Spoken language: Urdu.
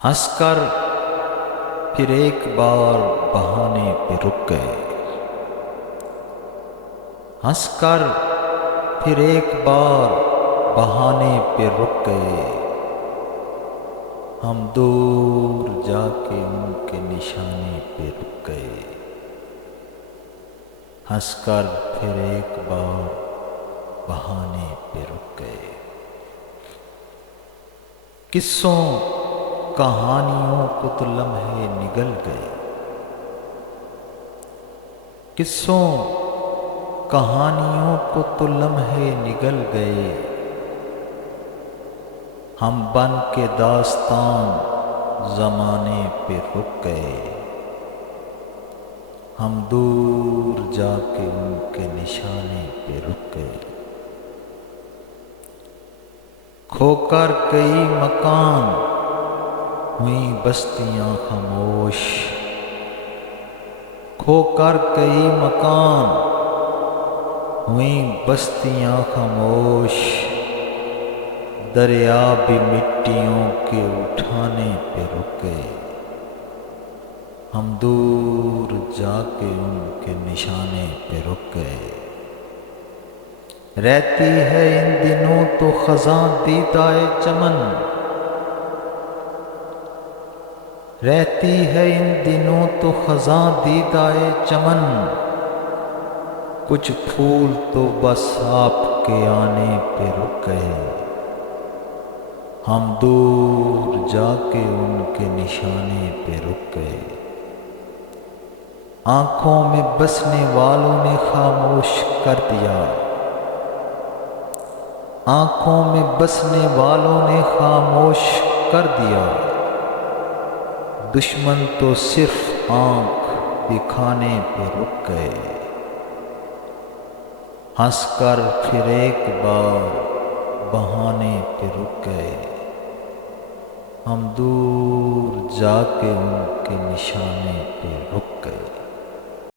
ہنس کر پھر ایک بار بہانے پہ رک گئے، ہنس کر پھر ایک بار بہانے پہ رک گئے، ہم دور جا کے ان کے نشانے پہ رک گئے، ہنس کر پھر ایک بار بہانے پہ رک گئے۔ قصوں کہانیوں کو تو لمحے نگل گئے، قصوں کہانیوں کو تو لمحے نگل گئے، ہم بن کے داستان زمانے پہ رک گئے، ہم دور جا کے ان کے نشانے پہ رک گئے۔ کھو کر کئی مکان ہوئیں بستیاں خاموش، کھو کر کئی مکان ہوئیں بستیاں خاموش، دریا بھی مٹیوں کے اٹھانے پہ رک گئے، ہم دور جا کے ان کے نشانے پہ رک گئے۔ رہتی ہے ان دنوں تو خزاں دیدۂ چمن، رہتی ہے ان دنوں تو خزاں دیدۂ چمن، کچھ پھول تو بس آپ کے آنے پہ رک گئے، ہم دور جا کے ان کے نشانے پہ رک گئے۔ آنکھوں میں بسنے والوں نے خاموش کر دیا، آنکھوں میں بسنے والوں نے خاموش کر دیا، دشمن تو صرف آنکھ دکھانے پہ رک گئے، ہنس کر پھر ایک بار بہانے پہ رک گئے، ہم دور جا کے ان کے نشانے پہ رک گئے۔